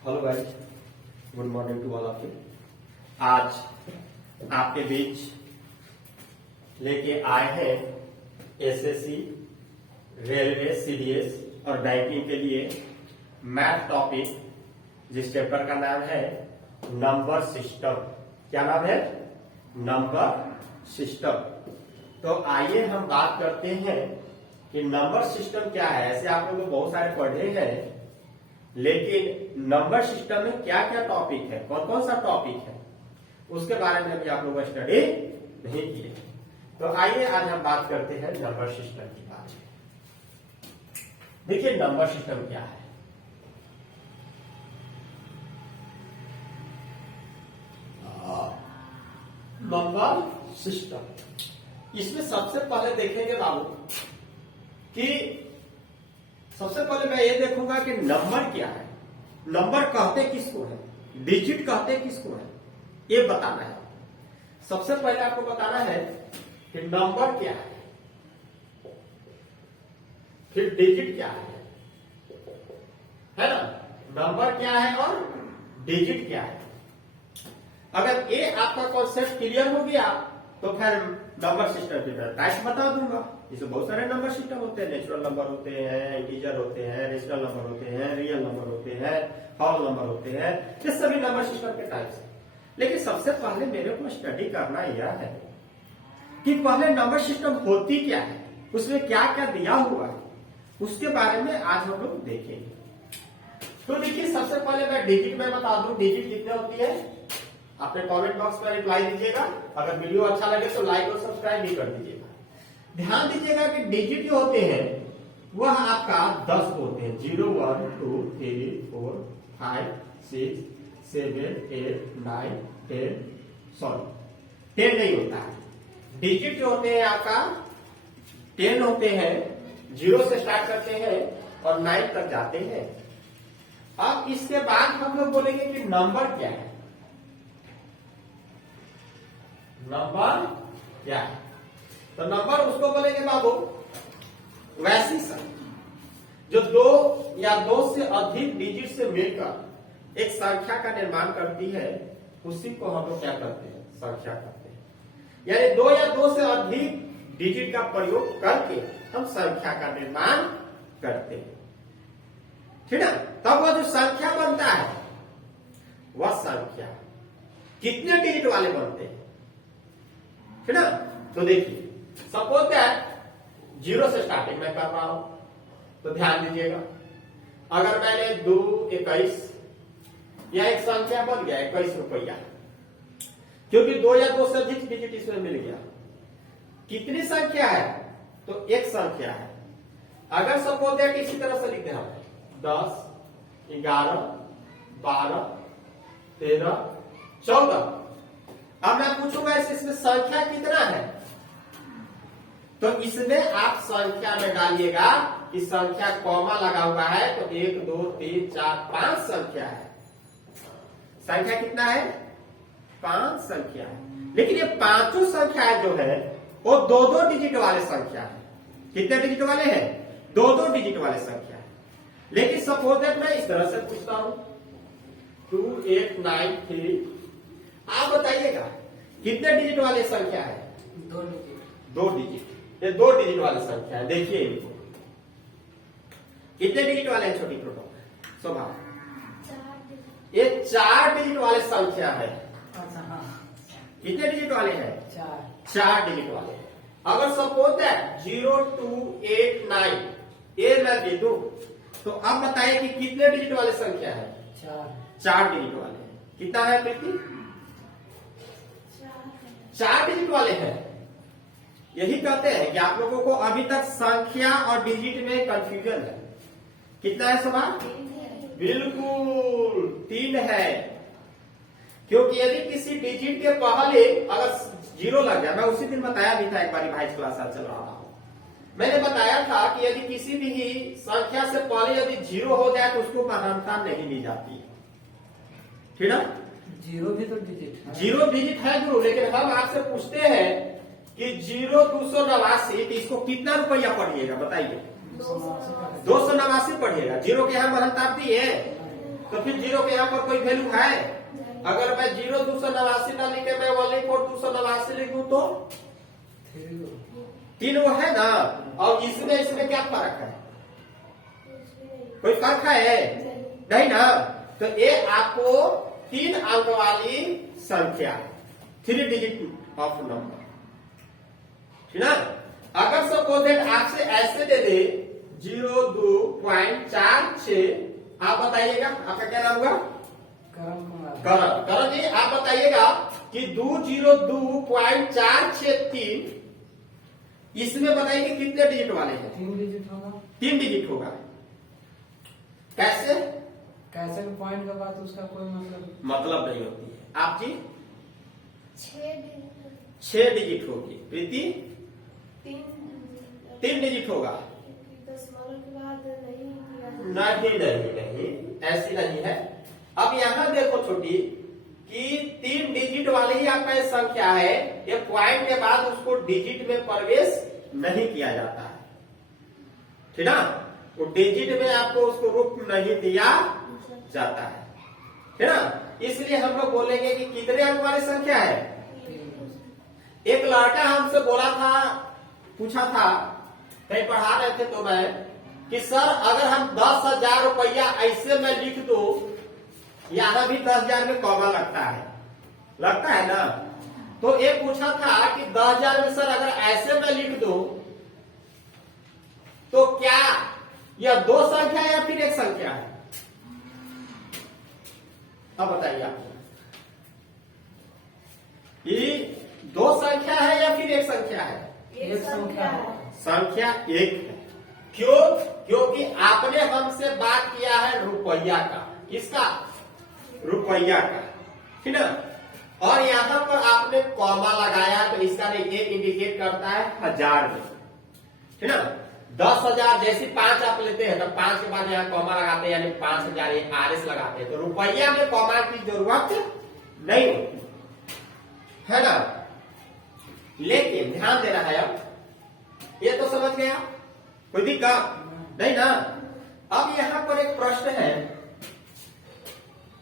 Hello guys, good morning to all of you. आज आपके बीच लेके आए हैं एसएससी, रेलवे, सीडीएस और बैंकिंग के लिए मैथ टॉपिक, जिस चैप्टर का नाम है नंबर सिस्टम। क्या नाम है? Number system. तो आइए हम बात करते हैं कि नंबर सिस्टम क्या है। ऐसे आप लोग बहुत सारे पढ़े हैं, लेकिन नंबर सिस्टम में क्या क्या टॉपिक है, कौन कौन सा टॉपिक है, उसके बारे में अभी आप लोग स्टडी नहीं किए। तो आइए आज हम बात करते हैं नंबर सिस्टम की बात। देखिए नंबर सिस्टम क्या है। नंबर सिस्टम, इसमें सबसे पहले देखेंगे बाबू कि सबसे पहले मैं ये देखूंगा कि नंबर क्या है, नंबर कहते किसको है, डिजिट कहते किसको है, ये बताना है। सबसे पहले आपको बताना है कि नंबर क्या है, फिर डिजिट क्या है ना? नंबर क्या है और डिजिट क्या है। अगर ये आपका कॉन्सेप्ट क्लियर हो गया तो फिर नंबर सिस्टम की टाइप्स बता दूंगा। इसमें बहुत सारे नंबर सिस्टम होते हैं, नेचुरल नंबर होते हैं, इंटीजर होते हैं, रेशनल नंबर होते हैं, रियल नंबर होते हैं, होल नंबर होते हैं। ये सभी नंबर सिस्टम के टाइप्स हैं। लेकिन सबसे पहले मेरे को स्टडी करना यह है कि पहले नंबर सिस्टम होती क्या है, उसमें क्या क्या दिया हुआ है, उसके बारे में आज हम लोग देखेंगे। तो देखिए सबसे पहले मैं डिजिट में बता दूं, डिजिट कितने होती है। आपने कमेंट बॉक्स में रिप्लाई दीजिएगा। अगर वीडियो अच्छा लगे तो लाइक और सब्सक्राइब भी कर दीजिएगा। ध्यान दीजिएगा कि डिजिट जो होते हैं वह आपका 10 होते हैं। 0 1 2 3 4 5 6 7 8 9 10, सॉरी 10 नहीं होता है। डिजिट जो होते हैं आपका 10 होते हैं, 0 से स्टार्ट करते हैं और 9 तक जाते हैं। अब इसके बाद हम लोग बोलेंगे कि नंबर क्या है। नंबर क्या है? तो नंबर उसको बोलेंगे बाबू वैसी संख्या जो 2 या 2 से अधिक डिजिट से मिलकर एक संख्या का निर्माण करती है, उसी को हम लोग क्या करते हैं? संख्या करते हैं। यानी 2 या 2 से अधिक डिजिट का प्रयोग करके हम संख्या का निर्माण करते हैं, ठीक है। तब वह जो संख्या बनता है वह संख्या कितने डिजिट वाले बनते हैं, ठीक है। तो देखिए सपोज दैट 0 से स्टार्टिंग में कर रहा हूं, तो ध्यान दीजिएगा। अगर मैंने 2 21 या एक संख्या बन गया 21 रुपया, क्योंकि 2 या 2 से अधिक डिजिट इसमें मिल गया। कितनी संख्या है? तो एक संख्या है। अगर सपोज दैट इसी तरह से लिखते हैं 10 11 12 13 14, अब मैं पूछूंगा इसमें संख्या कितना है, तो इसमें आप संख्या में डालिएगा कि संख्या कॉमा लगा हुआ है, तो 1 2 3 4 5 संख्या है। संख्या कितना है? 5 संख्या है। लेकिन ये पांचों संख्या जो है वो 2-2 डिजिट वाले संख्या है। कितने डिजिट वाले हैं? 2-2 डिजिट वाले संख्या है। लेकिन सपोज दैट मैं इस तरह से पूछता हूं 2893, आप बताइएगा कितने डिजिट वाले संख्या है? 2 डिजिट। 2 डिजिट। ये 2 डिजिट वाली संख्या है। देखिए इनको कितने डिजिट वाले हैं? छोटी प्रोटो शोभा, ये 4 डिजिट वाले संख्या है। अच्छा, हाँ। कितने डिजिट वाले हैं? 4 डिजिट वाले हैं। अगर सपोज दैट 0289 ये मैं दे दूं, तो अब बताइए कि कितने डिजिट वाले संख्या है? 4 डिजिट वाले हैं। कितना है प्रीति? 4 डिजिट वाले हैं। यही कहते हैं कि आप लोगों को अभी तक संख्या और डिजिट में कंफ्यूजन है। कितना है सवाल? बिल्कुल 3 है। क्योंकि यदि किसी डिजिट के पहले अगर 0 लग जाए, मैं उसी दिन बताया भी था, एक बार भाई क्लास चल रहा था, मैंने बताया था कि यदि किसी भी संख्या से पहले यदि 0 हो जाए तो उसको महानता नहीं ली जाती है, ठीक है। 0 भी तो डिजिट है। 0 डिजिट है गुरु, लेकिन हम आपसे पूछते हैं कि 0 289, तो इसको कितना रुपया पढ़िएगा बताइए? 289 पढ़िएगा। 0 के यहां महानता आती है तो फिर जीरो के यहाँ पर कोई वैल्यू है? अगर मैं 0 289 ना लिखे मैं 1 289 लिख दूं तो 3 वो है ना। और इसमें इसमें क्या फर्क है? कोई फर्क है? नहीं ना। तो ये आपको 3 अंक वाली संख्या, 3 डिजिट ऑफ नंबर, ठीक ना। अगर सपोज दैट आपसे ऐसे दे दे 02.46, आप बताइएगा आपका क्या नाम होगा? करण। करण जी आप बताइएगा कि 202.463 इसमें बताइए कितने डिजिट वाले हैं? 3 डिजिट होगा। 3 डिजिट होगा। कैसे? कैसे भी पॉइंट के बाद उसका कोई मतलब नहीं होती है। आप जी 6 डिजिट होगी। प्रीति 3 डिजिट होगा। दशमलव के बाद नहीं नहीं नहीं, ऐसी नहीं है। अब यहाँ देखो छोटी कि 3 डिजिट वाली ही आपका ये संख्या है, ये पॉइंट के बाद उसको डिजिट में प्रवेश नहीं किया जाता है, ठीक ना। वो डिजिट में आपको उसको रूप नहीं दिया जाता है, ठीक ना। इसलिए हम लोग बोलेंगे कि कितने अंक वाली संख्या है? एक लड़का हमसे बोला था, पूछा था, कहीं पढ़ा रहे थे तो मैं, कि सर अगर हम 10,000 रुपया ऐसे में लिख दो, यहां भी 10,000 में कॉमा लगता है ना। तो ये पूछा था कि 10,000 में सर अगर ऐसे में लिख दो तो क्या यह 2 संख्या या फिर 1 संख्या है? अब बताइए आप, ये 2 संख्या है या फिर 1 संख्या है? एक संख्या है। संख्या 1 है। क्यों? क्योंकि आपने हमसे बात किया है रुपया का। किसका? रुपया का, ठीक ना। और यहां पर आपने कॉमा लगाया तो इसका एक इंडिकेट करता है 1000 में, ठीक ना। 10,000 जैसे 5 आप लेते हैं तो 5 के बाद यहाँ कॉमा लगाते हैं, यानी 5,000 RS लगाते हैं। तो रुपया में कॉमा की जरूरत नहीं होती है ना। लेकिन ध्यान देना है, अब ये तो समझ गया, कोई दिक्कत नहीं ना। अब यहां पर एक प्रश्न है,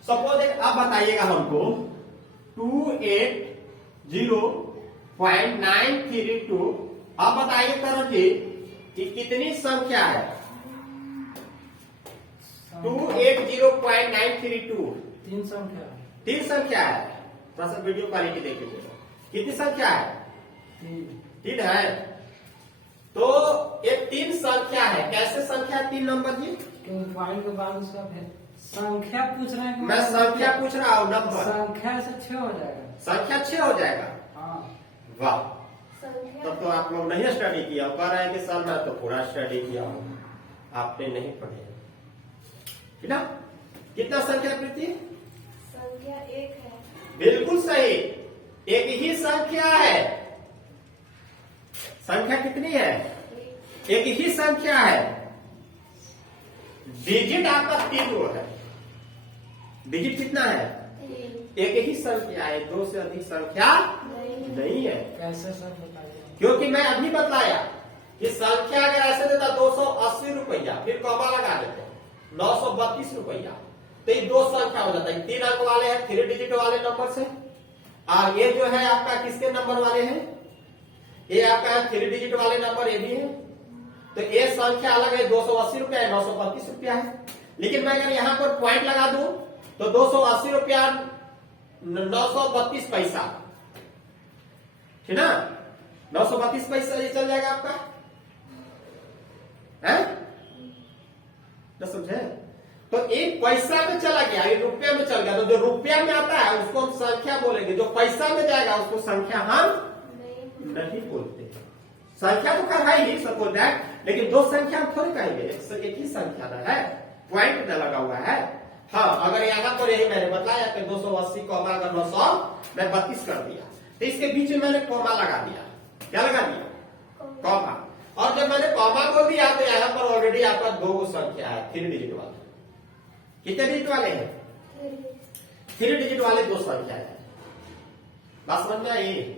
सपोज आप बताइएगा हमको 280.932, आप बताइए करण जी कि कितनी संख्या है? 280.932 3 संख्या 3 संख्या है। थोड़ा सा वीडियो क्वालिटी देख लीजिए, कितनी संख्या है? 3 है। तो एक 3 संख्या है। कैसे संख्या 3 नंबर जी? क्योंकि पॉइंट के बाद उसका संख्या पूछ रहे हैं कि मैं संख्या पूछ रहा हूँ, नंबर। संख्या से 6 हो जाएगा। संख्या 6 हो जाएगा। हाँ, वाह, संख्या तब तो आप लोग नहीं स्टडी किया, कह रहे हैं कि सर मैं तो पूरा स्टडी किया हूँ। आपने नहीं पढ़े, ठीक ना। कितना संख्या प्रीति? संख्या 1 है। बिल्कुल सही, एक ही संख्या है। संख्या कितनी है? एक ही संख्या है। डिजिट आपका 3 है। डिजिट कितना है? 3 एक ही संख्या है, 2 से अधिक संख्या नहीं है। कैसे सर बताइए? क्योंकि मैं अभी बताया कि संख्या अगर ऐसे देता 280 रुपया, फिर कॉमा लगा देते 932 रुपया, तो ये 2 संख्या हो जाता है। 3 अंक वाले हैं, 3 डिजिट वाले नंबर से। और ये जो है आपका किसके नंबर वाले हैं? ये आपका 3 डिजिट वाले नंबर ये भी है। तो ये संख्या अलग है, 280 रुपया है, 932 रुपया है। लेकिन मैं अगर यहां पर पॉइंट लगा दूं तो 280 रुपया 932 पैसा, ठीक ना। 932 पैसा ये चल जाएगा आपका, है ना, समझे। तो एक पैसा में चला गया, ये रुपया में चल गया। तो जो रुपया में आता है उसको हम संख्या बोलेंगे, जो पैसा में जाएगा उसको संख्या हम नहीं बोलते। संख्या तो खैर है ही, सपोज दैट, लेकिन 2 संख्या हम थोड़ी कहेंगे, एक ही संख्या है, पॉइंट न लगा हुआ है। हाँ, अगर यहाँ पर यही मैंने बताया कि 280 कॉमा अगर 900 मैं 32 कर दिया, तो इसके बीच में मैंने कॉमा लगा दिया। क्या लगा दिया? कॉमा। और जब मैंने कॉमा को दिया तो यहाँ पर ऑलरेडी आपका 2 संख्या है, 3 डिजिट वाले। कितने डिजिट वाले हैं? 3 डिजिट वाले 2 संख्या है। बात समझ में आई?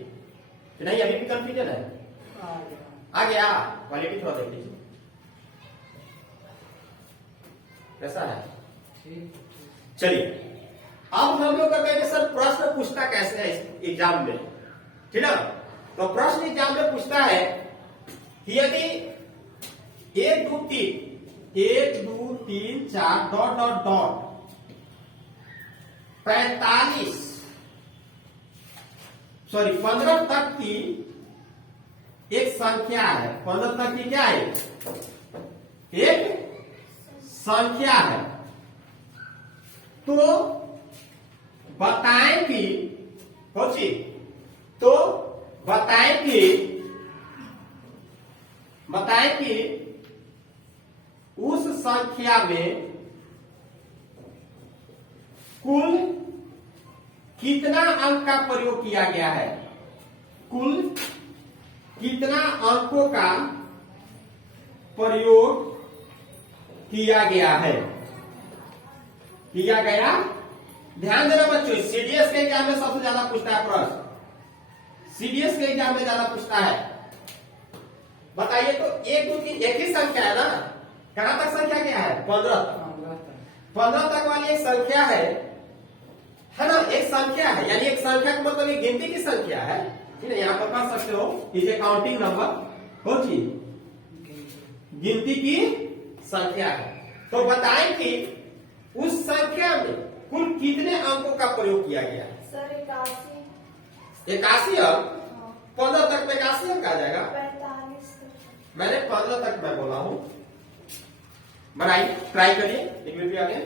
नहीं, अभी भी कंफ्यूजन है? आ गया। क्वालिटी थोड़ा देख लीजिए कैसा है। ठीक। चलिए अब हम लोग का कहेंगे सर प्रश्न पूछता कैसे है इस एग्जाम में, ठीक है। तो प्रश्न एग्जाम में पूछता है कि यदि 1 2 3 4 डॉट डॉट डॉट 15 तक की एक संख्या है, 15 तक की क्या है, एक संख्या है, तो बताएं कि कौची, तो बताएं कि उस संख्या में कुल कितना अंक का प्रयोग किया गया है, कुल कितना अंकों का प्रयोग किया गया है, किया गया। ध्यान देना बच्चों, सीडीएस के एग्जाम में सबसे ज्यादा पूछता है प्रश्न, सीडीएस के एग्जाम में ज्यादा पूछता है। बताइए तो 1 2 3 एक ही संख्या है ना, कहां तक संख्या क्या है, 15 तक, 15 तक वाली एक संख्या है ना, एक संख्या है, यानी एक संख्या का मतलब एक गिनती की संख्या है, ठीक है। यहाँ पर पढ़ सकते हो, इज ए काउंटिंग नंबर, हो जी गिनती की संख्या है। तो बताएं कि उस संख्या में कुल कितने अंकों का प्रयोग किया गया है। सर 81। 81 अंक, 15 तक में 81 अंक आ जाएगा। 45। मैंने 15 तक मैं बोला हूं, बनाइए, ट्राई करिए, एक मिनट भी आ गया।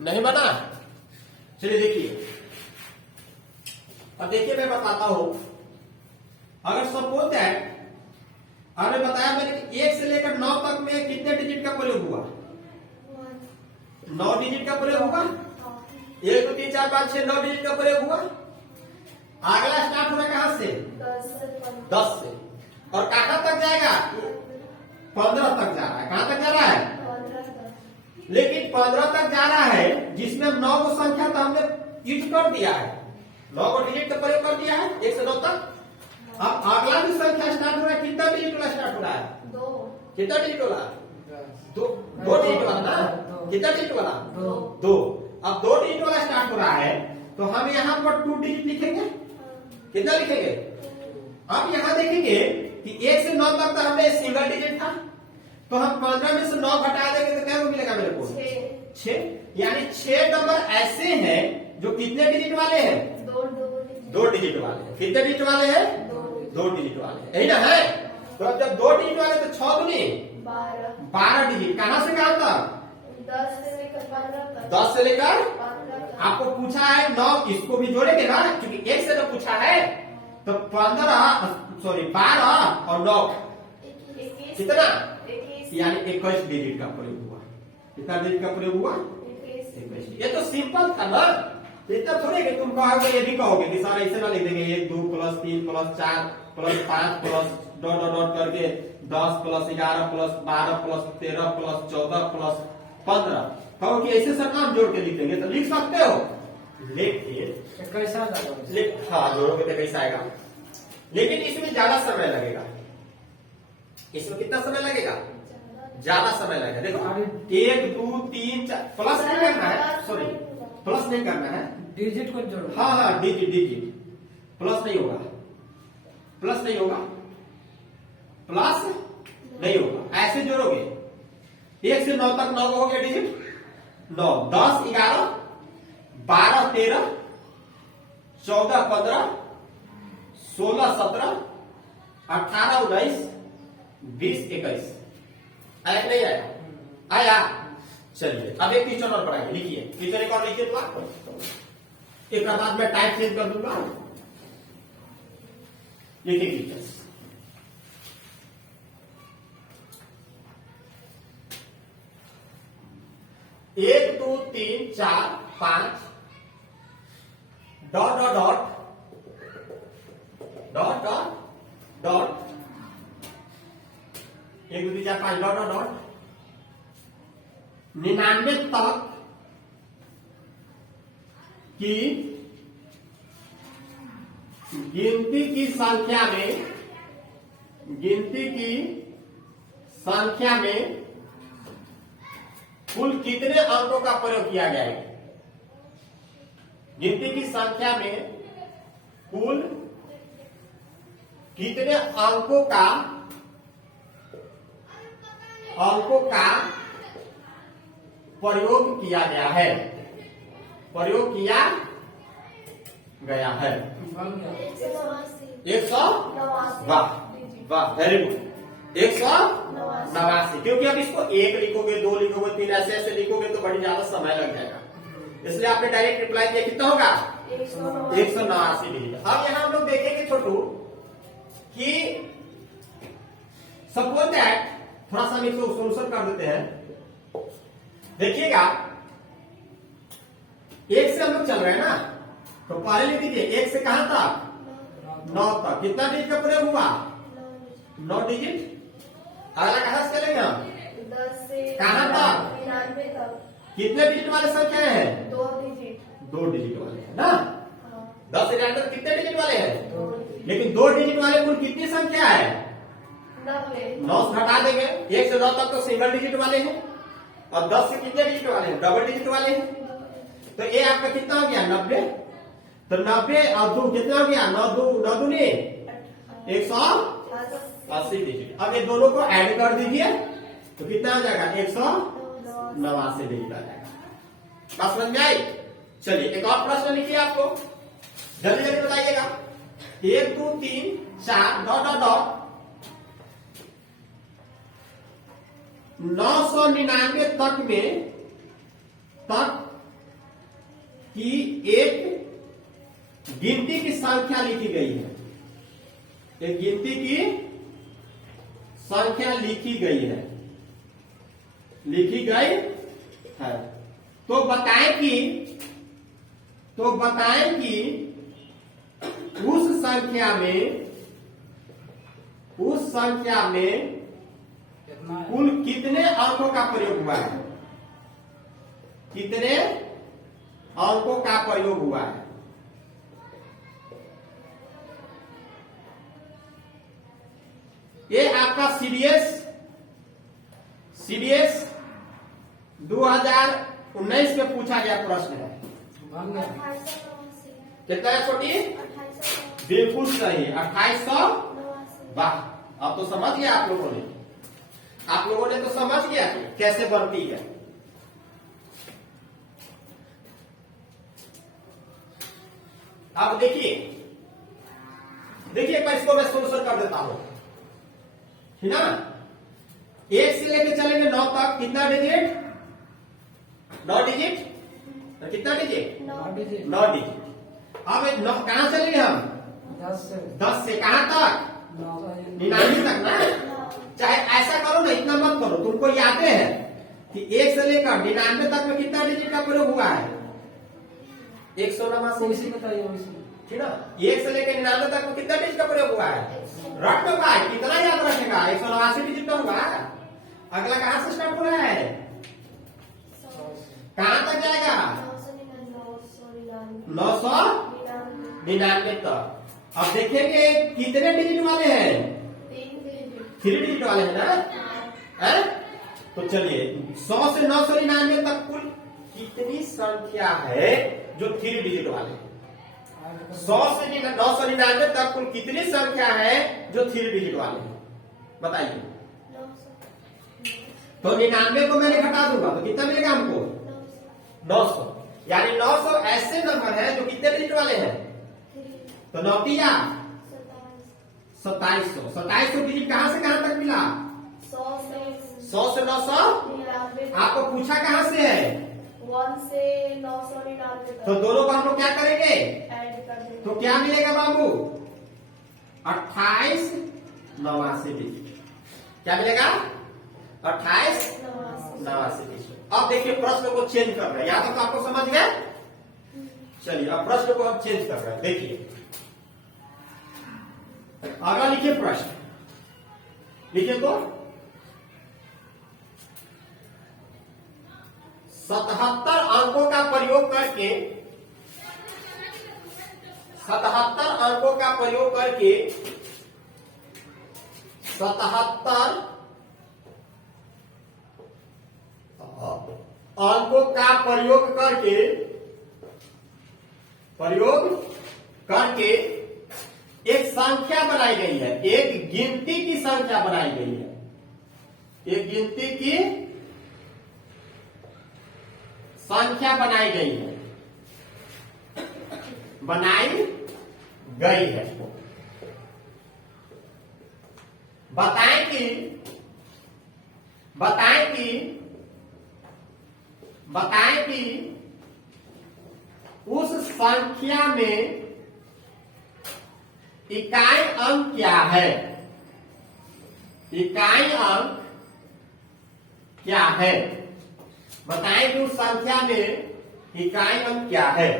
नहीं बना, चलिए देखिए, अब देखिए मैं बताता हूं। अगर सपोज दैट आपने बताया मैंने कि 1 से लेकर 9 तक में कितने डिजिट का प्रयोग हुआ, 9 डिजिट का प्रयोग हुआ, 1 2 3 4 5 6 9 डिजिट का प्रयोग हुआ। अगला स्टार्ट हो रहा है कहां से, 10 से, और कहां तक जाएगा, 15 तक जा रहा है, कहां तक जा रहा है, 15 तक। लेकिन 15 तक जा रहा है जिसमें 9 को संख्या तो हमने यूज कर दिया है, 9 को डिजिट का प्रयोग कर दिया है 1 से 9 तक। अब अगला भी संख्या स्टार्ट हो रहा है, कितना डिजिट वाला स्टार्ट हो रहा है, 2। कितना डिजिट वाला, 2 डिजिट वाला ना, कितना डिजिट वाला, 2। अब 2 डिजिट वाला स्टार्ट हो रहा है, तो हम यहाँ पर 2 डिजिट लिखेंगे, कितना लिखेंगे। अब यहाँ देखेंगे कि 1 से 9 तक तो हमने सिंगल डिजिट था, तो हम 15 में से 9 घटा देंगे तो क्या मिलेगा मेरे को, 6। यानी 6 नंबर ऐसे हैं जो कितने डिजिट वाले हैं, 2 डिजिट वाले हैं। कितने डिजिट वाले हैं, 2 डिजिट वाले हैं, यही ना है। तो अब जब 2 डिजिट वाले तो 6 दूनी 12 डिजिट, कहां से कहां तक, 10 से लेकर 15 तक। 10 से लेकर 15 तक। आपको पूछा है 9, इसको भी जोड़ेंगे ना, क्योंकि 1 से तो पूछा है, तो 12 और 9 कितना, 21। यानी 21 डिजिट का प्रयोग हुआ। कितना डिजिट का प्रयोग हुआ, 21। ये तो सिंपल था ना, इतना थोड़े कि तुम कहोगे, ये भी कहोगे कि सर ऐसे ना लिख देंगे 1 2 + 3 + 4 + 5 + डॉट डॉट डॉट करके 10 + 11 + 12 + 13 + 14 + 15, कहो कि ऐसे सर नाम जोड़ के लिख देंगे, तो लिख सकते हो, लेकिन कैसा हाँ जोड़ोगे तो कैसा आएगा, लेकिन इसमें ज्यादा समय लगेगा। इसमें कितना समय लगेगा, ज्यादा समय लगेगा। देखो 1 2 3 4 प्लस नहीं करना है, सॉरी प्लस नहीं करना है, डिजिट को जोड़ो। हाँ हाँ डिजिट प्लस नहीं होगा, प्लस नहीं होगा, प्लस नहीं होगा, ऐसे जोड़ोगे 1 से 9 तक 9 हो गया डिजिट, 9 10 11 12 13 14 15 16 17 18 19 20 21, आया नहीं आया, आया। चलिए अब एक क्वेश्चन और पढ़ाएंगे, लिखिए क्वेश्चन एक और लिखिए, तो एक बाद में टाइप चेंज कर दूंगा, लिखिए question. 1 2 3 4 5 dot dot dot dot dot dot 1 2 3 4 5 dot dot dot 99 तक की गिनती की संख्या में गिनती की संख्या में कुल कितने अंकों का प्रयोग किया गया है? गिनती की संख्या में कुल कितने अंकों का प्रयोग किया गया है? प्रयोग किया गया है बन गया 100। वाह वाह, वेरी गुड। 189। क्योंकि अब इसको 1 लिखोगे, 2 लिखोगे, 3 ऐसे ऐसे लिखोगे तो बड़ी ज्यादा समय लग जाएगा, इसलिए आपने डायरेक्ट रिप्लाई दिया। कितना होगा? 189 डिजिट। अब यहां हम लोग देखेंगे छोटू कि सपोज दैट, थोड़ा सा हम इसको सोल्यूशन कर देते हैं। देखिएगा, 1 से हम लोग चल रहे हैं ना, तो पहले लिख दीजिए 1 से कहां तक? 9 तक। कितना डिजिट का प्रयोग हुआ? 9 डिजिट। अगला कहां से चलेंगे हम? 10 से कहां तक? 99 तक। कितने डिजिट वाले संख्या है? 2 डिजिट। 2 डिजिट वाले है ना। हाँ, 10 से 99 कितने डिजिट वाले हैं? 2 डिजिट। लेकिन 2 डिजिट वाले कुल कितनी संख्या है? 90। 9 से हटा देंगे। 1 से 9 तक तो सिंगल डिजिट वाले हैं, और 10 से कितने डिजिट वाले हैं? डबल डिजिट वाले हैं। तो ये आपका कितना हो गया? 90। तो 90 और 2 कितना हो गया? 9 दूनी 180 डिजिट। अब ये दोनों को ऐड कर दीजिए तो कितना आ जाएगा? 189 डिजिट आ जाएगा। बात समझ में आई? चलिए एक और प्रश्न लिखिए, आपको जल्दी जल्दी बताइएगा। 1 2 3 4 डॉट डॉट डॉट 999 तक की एक गिनती की संख्या लिखी गई है। एक गिनती की संख्या लिखी गई है, तो बताएं कि उस संख्या में कितना है? कुल कितने अंकों का प्रयोग हुआ है? कितने अंकों का प्रयोग हुआ है? ये आपका सीडीएस 2019 में पूछा गया प्रश्न है। बन गया 2889। कितना है छोटी? 2889। बिल्कुल सही, 2800। वाह, अब तो समझ गया आप लोगों ने। तो समझ गया कि कैसे बनती है। अब देखिए मैं इसको सोल्यूशन कर देता हूं, ठीक ना। 1 से लेके चलेंगे 9 तक, कितना डिजिट? 9 डिजिट। तो कितना डिजिट? 9 डिजिट। 9 डिजिट। अब कहां चलेंगे हम? 10 से कहां तक? 99 तक ना। चाहे ऐसा करो ना, इतना मत करो, तुमको याद है कि 1 से लेकर 99 तक में कितना डिजिट का प्रयोग हुआ है? 189। बताइए ठीक ना। 1 से लेकर 99 तक में कितना डिजिट का प्रयोग हुआ है? रट तो भाई, कितना याद रखेगा? 189 डिजिट तो हुआ। अगला कहां से स्टार्ट हो रहा है? कहां तक जाएगा? 999 तक। अब देखेंगे कितने डिजिट वाले हैं? 3 डिजिट वाले हैं ना। है? तो चलिए 100 से 999 तक कुल कितनी संख्या है जो 3 डिजिट वाले हैं? 100 से 999 तक कुल कितनी संख्या है जो 3 डिजिट वाले हैं? बताइए। तो 99 को मैंने घटा दूंगा तो कितना मिलेगा हमको? 900। यानी 900 ऐसे नंबर है जो कितने डिजिट वाले हैं? तो 9 या 2700। 2700 डिजिट कहां से कहां तक मिला? 100 से 900। आपको पूछा कहां से है? 1 से 999 तो दोनों को हम लोग क्या करेंगे? ऐड कर देंगे। तो क्या मिलेगा बाबू? 2889 डिजिट। क्या मिलेगा? 2889 डिजिट। अब देखिए प्रश्न को चेंज कर रहे हैं, या तो आपको समझ गया। चलिए अब प्रश्न को अब चेंज कर रहे हैं। देखिए अगला लिखिए प्रश्न, लिखिए तो 77 अंकों का प्रयोग करके 77 अंकों का प्रयोग करके 77 अंकों का प्रयोग करके एक संख्या बनाई गई है, एक गिनती की संख्या बनाई गई है, एक गिनती की संख्या बनाई गई है, बनाई गई है। बताएं कि उस संख्या में इकाई अंक क्या है, इकाई अंक क्या है। बताएं कि उस संख्या में इकाई अंक क्या है।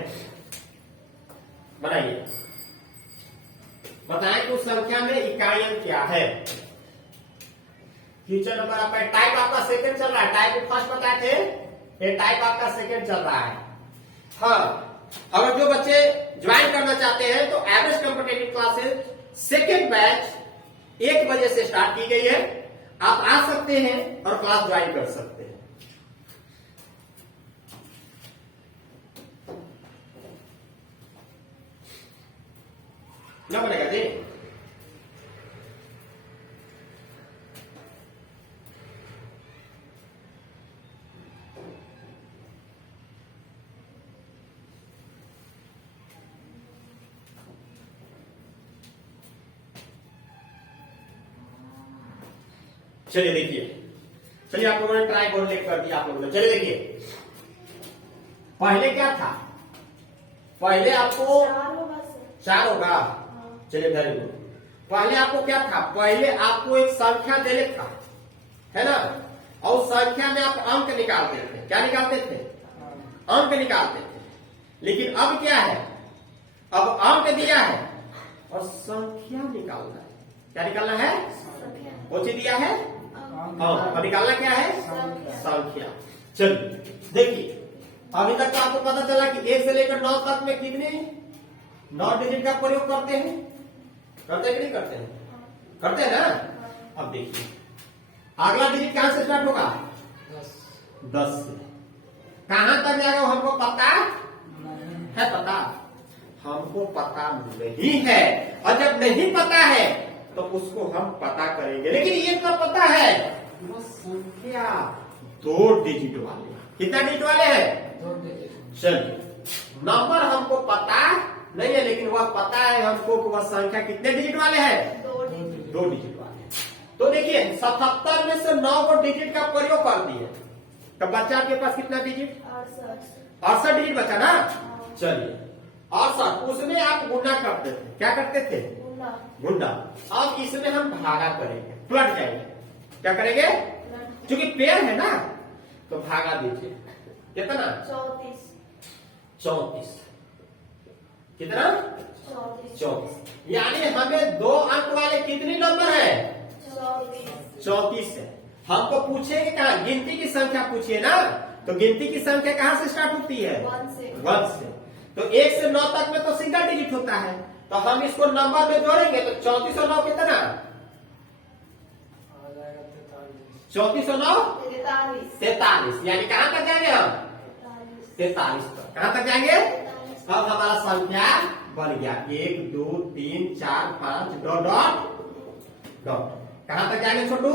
बनाइए, बताएं कि उस संख्या में इकाई अंक क्या है। फ्यूचर नंबर आपका टाइप आपका सेकंड चल रहा है, टाइप फर्स्ट बताए थे, ये टाइप आपका सेकंड चल रहा है। हाँ, अगर जो बच्चे ज्वाइन करना चाहते हैं तो average competitive classes second batch 1 बजे से स्टार्ट की गई है, आप आ सकते हैं और क्लास ज्वाइन कर सकते हैं। क्या बनेगा जी? चलिए देखिए, चलिए आप लोगों ने ट्राई बोर्ड लेकर कर दिया आप लोगों ने। चलिए देखिए, पहले क्या था, पहले आपको 4 होगा सर। 4 होगा। चलिए वेरी गुड। पहले आपको क्या था, पहले आपको एक संख्या देने था, है ना, और उस संख्या में आप अंक निकालते थे। क्या निकालते थे? अंक निकालते थे। लेकिन अब क्या है, अब अंक दिया है और संख्या निकालना है। क्या निकालना है? संख्या। कौन सी दिया है? अंक। अब निकालना क्या है? संख्या। संख्या। चलिए देखिए, अभी तक तो आपको पता चला कि 1 से लेकर 9 तक में कितने 9 डिजिट का प्रयोग करते हैं, करते हैं कि नहीं करते हैं? करते हैं ना। अब देखिए, अगला डिजिट कहां से स्टार्ट होगा? 10 से। कहां तक जाएगा वो हमको पता है? पता हमको पता नहीं है, और जब नहीं पता है तो उसको हम पता करेंगे। लेकिन ये तो पता है, वो संख्या 2 डिजिट वाले। कितना डिजिट वाले हैं? 2 डिजिट। चलिए, नंबर हमको पता नहीं है, लेकिन वह पता है हमको कि वह संख्या कितने डिजिट वाले हैं? 2 डिजिट। 2 डिजिट वाले। तो देखिए, 77 में से 9 को डिजिट का प्रयोग कर दिए, तो बच्चा आपके पास कितना डिजिट? 68 डिजिट बचा ना। चलिए 68, उसमें आप गुणा करते थे। क्या करते थे? गुणा। अब इसमें हम भागा करेंगे, पलट जाएंगे। क्या करेंगे? क्योंकि पेड़ है ना, तो भागा दीजिए। कितना? 34। कितना? 34। यानी हमें 2 अंक वाले कितने नंबर है? 34 है। हमको पूछेंगे कहा, गिनती की संख्या पूछिए ना, तो गिनती की संख्या कहां से स्टार्ट होती है? 1 से। तो 1 से 9 तक में तो सिंगल डिजिट होता है, तो हम इसको नंबर में जोड़ेंगे तो 34 और 9 कितना? 34 और 9 43। यानी कहां तक जाएंगे हम? 43 तक। कहां तक जाएंगे? अब हमारा संख्या बन गया 1 2 3 4 5 डॉट डॉट डॉट। कहां तक जाएंगे छोटू?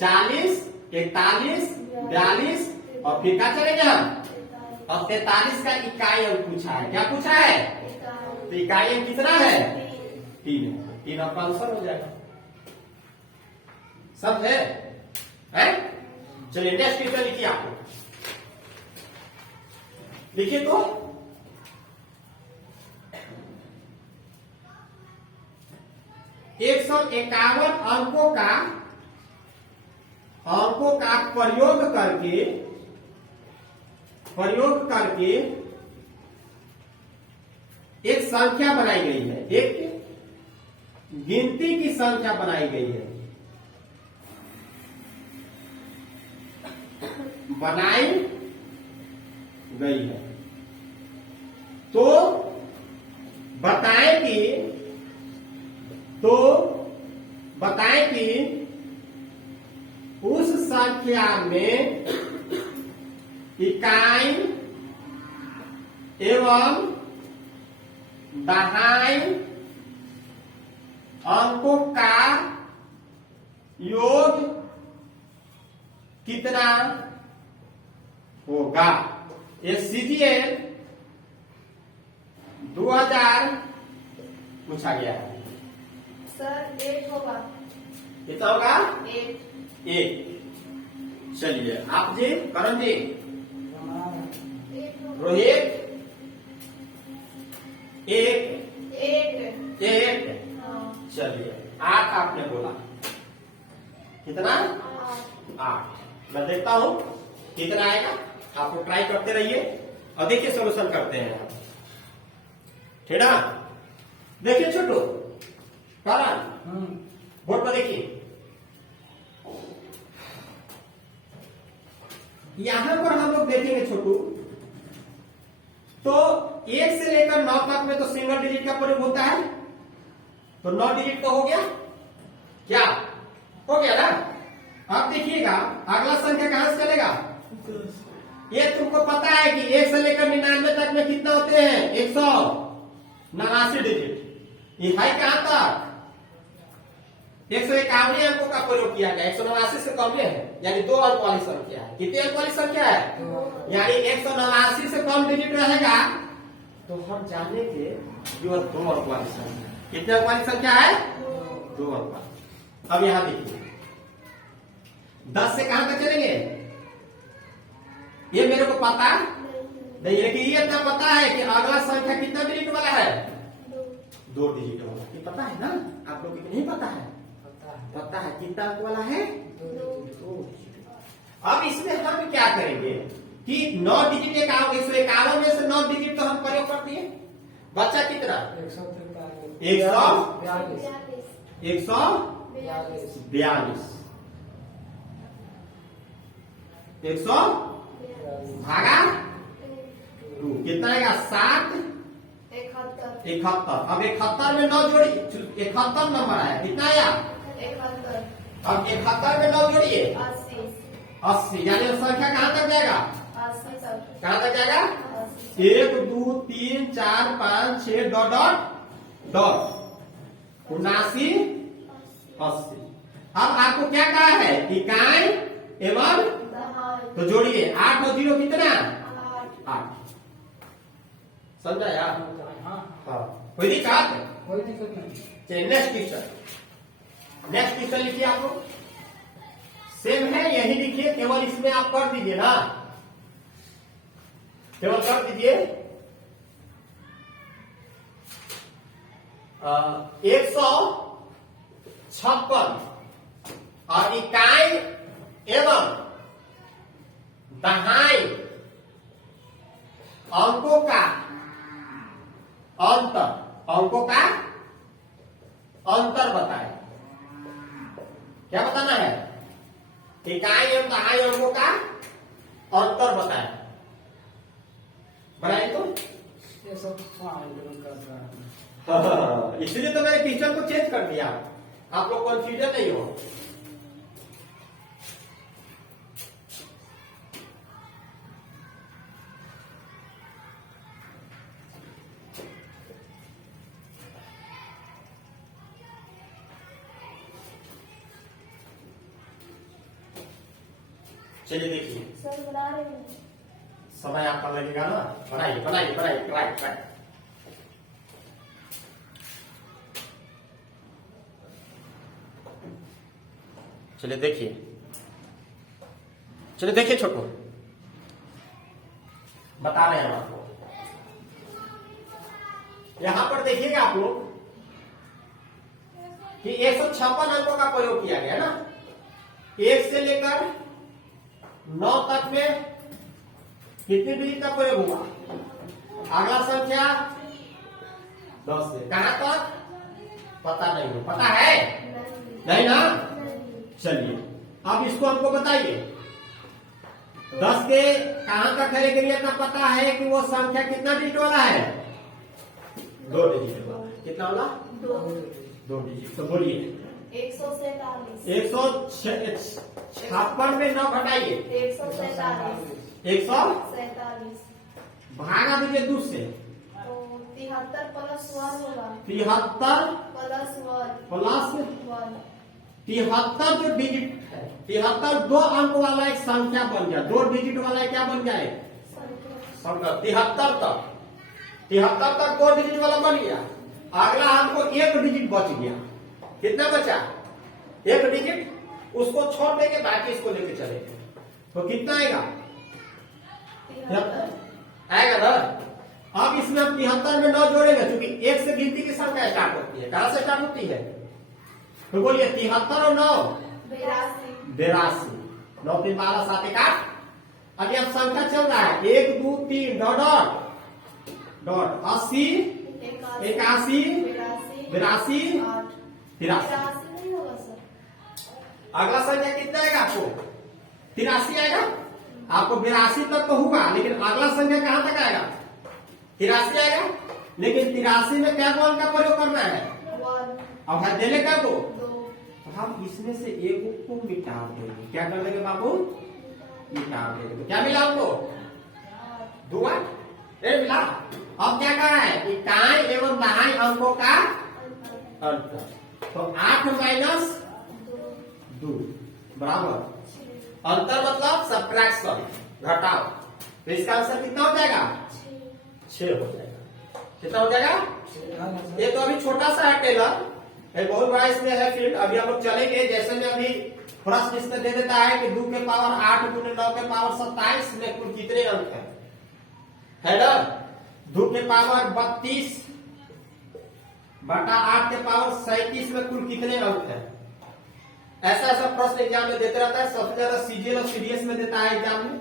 40 41 42 और फिर क्या चलेंगे हम? और 43 का इकाई अंक पूछा है। क्या पूछा है? तो इकाई अंक कितना है? 3 आपका आंसर हो जाएगा। सब है? चलिए नेक्स्ट क्वेश्चन लिखिए आप लोग। लिखिए तो 151 अंकों का प्रयोग करके एक संख्या बनाई गई है, एक गिनती की संख्या बनाई गई है, बनाई गई है। तो बताएं कि उस संख्या में इकाई एवं दहाई अंकों का योग कितना होगा। ये सीजीएल 2000 पूछा गया है। सर 8 होगा। कितना होगा? 8। 1। चलिए आप जी, करण जी, 8 होगा। रोहित, 1। 8। 1। हाँ। चलिए 8 आपने बोला। कितना? 8। 8। मैं देखता हूं कितना आएगा। आपको ट्राई करते रहिए और देखिए सोल्यूशन करते हैं आप। ठीक ना? देखिए छोटू, करण, बोर्ड पर देखिए। यहां पर हम लोग देखेंगे छोटू, तो 1 से लेकर 9 तक में तो सिंगल डिजिट का प्रयोग होता है। तो 9 डिजिट तो हो गया क्या? हो गया ना? अब देखिएगा अगला संख्या कहां से चलेगा। ये तुमको पता है कि 1 से लेकर 99 तक में कितना होते हैं? 189 डिजिट। ये है कहां तक? 151 अंकों का प्रयोग किया गया। 189 से कम है, यानी 2 अंक वाली संख्या है। कितने अंक वाली संख्या है? यानी 189 से कम डिजिट रहेगा तो हम जानेंगे जो 2 अंक वाली संख्या। कितने अंक वाली संख्या है? 2 अंक वाली। अब यहां देखिए 10 से कहां तक चलेंगे? ये मेरे को पता नहीं, लेकिन ये इतना पता है कि अगला संख्या कितना डिजिट वाला है? 2 डिजिट वाला। ये पता है ना? आप लोग को नहीं पता है? पता है। कितना अंक वाला है? 2। अब इसमें हम क्या करेंगे कि 9 डिजिट 151 में से 9 डिजिट तो हम प्रयोग कर दिए। बच्चा कितना? 100 भागा 2 कितना आएगा? 7 71। अब 71 में 9 जोड़ी, 71 नंबर आया। कितना आया? 71। अब 71 में 9 जोड़िए 80, यानी संख्या कहां तक जाएगा? 80 तक। कहां तक जाएगा? 80। 1 2 3 4 5 6 डॉट डॉट डॉट 79 80। अब आपको क्या कहा है? इकाई एवं, दहाई। तो जोड़िए 8 और 0 कितना? 8। 8। समझा यार? हाँ, हाँ। कोई दिक्कत? कोई दिक्कत नहीं। चलिए नेक्स्ट क्वेश्चन लिखिए। आप लोग सेम है, यही लिखिए, केवल इसमें आप कर दीजिए ना, केवल कर दीजिए 156 और इकाई एवं दहाई अंकों का अंतर बताएं। क्या बताना है? इकाई एवं दहाई अंकों का अंतर बताएं। बनाइए तो। ये सब कर रहा है। इसलिए तो मैंने क्वेश्चन को चेंज कर दिया, आप लोग कंफ्यूजन नहीं हो। चलिए देखिए, सर बना रहे हैं। समय आपका लगेगा ना। बनाइए बनाइए बनाइए, राइट राइट। चलिए देखिए छोटू, बता रहे हैं आपको। यहां पर देखिएगा आप लोग कि 156 अंकों का प्रयोग किया गया ना। 1 से लेकर 9 तक में कितनी डिजिट का प्रयोग हुआ? अगला संख्या 10 से कहां तक? पता नहीं हो। पता है? नहीं ना? चलिए अब इसको हमको बताइए। 10 के कहां तक है, लेकिन इतना पता है कि वो संख्या कितना डिजिट वाला है? 2 डिजिट वाला। कितना वाला? 2। 2 डिजिट। तो बोलिए 147 156 में 9 घटाइए 147 100 47 भागा दीजिए 2 से तो 73 प्लस 1 होगा 73 प्लस 1 प्लस 1 73 जो डिजिट है 73 2 अंक वाला एक संख्या बन गया, 2 डिजिट वाला क्या बन गया है संख्या 73 तक 2 डिजिट वाला बन गया। अगला हमको 1 डिजिट बच गया, कितना बचा 1 डिजिट, उसको छोड़ देंगे बाकी इसको लेके चलेंगे तो कितना आएगा 73 आएगा ना। अब इसमें हम 73 में 9 जोड़ेंगे, क्योंकि 1 से गिनती की संख्या स्टार्ट होती है, कहां से स्टार्ट होती है तो बोलिए 73 और 9 82 9 3 12 7 1 8। अभी अब संख्या चल रहा है 1 2 3 डॉट डॉट 80 81 82 83। नहीं होगा सर अगला संख्या कितना आएगा आपको 83 आएगा। आपको 82 तक तो हुआ, लेकिन अगला संख्या कहां तक आएगा 83 आएगा। लेकिन 83 में क्या मान का प्रयोग करना है 1 अब है देने का को 2 तो हम इसमें से एक को मिटा देंगे। क्या कर देंगे बाबू मिटा देंगे। क्या मिला आपको 2 मिला। अब क्या करना है इकाई एवं दहाई अंकों का अंतर, तो 8 माइनस 2 बराबर अंतर मतलब सब्ट्रैक्शन घटाओ, तो इसका आंसर कितना हो जाएगा 6 हो जाएगा। कितना हो जाएगा ये तो अभी छोटा सा है टेलर, बहुत बड़ा इसमें है फील्ड। अभी हम लोग चलेंगे, जैसे में अभी प्रश्न इसमें दे देता है कि 2 के पावर 8 गुने 9 के पावर 27 में कुल कितने अंक है ना। 2 के पावर 32 बटा 8 के पावर 37 में कुल कितने अंक है। ऐसा प्रश्न एग्जाम में देते रहता है। सबसे ज्यादा सीजीएल और सीडीएस में देता है एग्जाम में,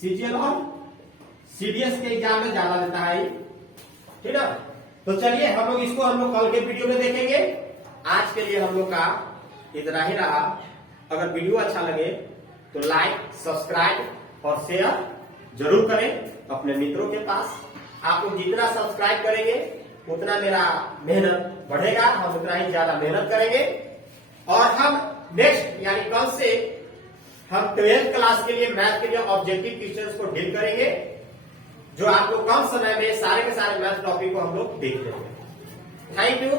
सीजीएल और सीडीएस के एग्जाम में ज्यादा देता है, ठीक है। तो चलिए हम लोग इसको कल के वीडियो में देखेंगे। आज के लिए हम लोग का इतना ही रहा। अगर वीडियो अच्छा लगे तो लाइक सब्सक्राइब और शेयर जरूर करें अपने मित्रों के पास। आप लोग जितना सब्सक्राइब करेंगे उतना मेरा मेहनत बढ़ेगा, हम उतना ही ज्यादा मेहनत करेंगे। और हम नेक्स्ट यानी कल से हम 12th क्लास के लिए मैथ के लिए ऑब्जेक्टिव क्वेश्चंस को डील करेंगे, जो आपको कम समय में सारे के सारे मैथ टॉपिक को हम लोग देख लेंगे। Thank you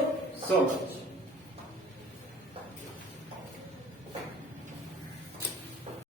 so much.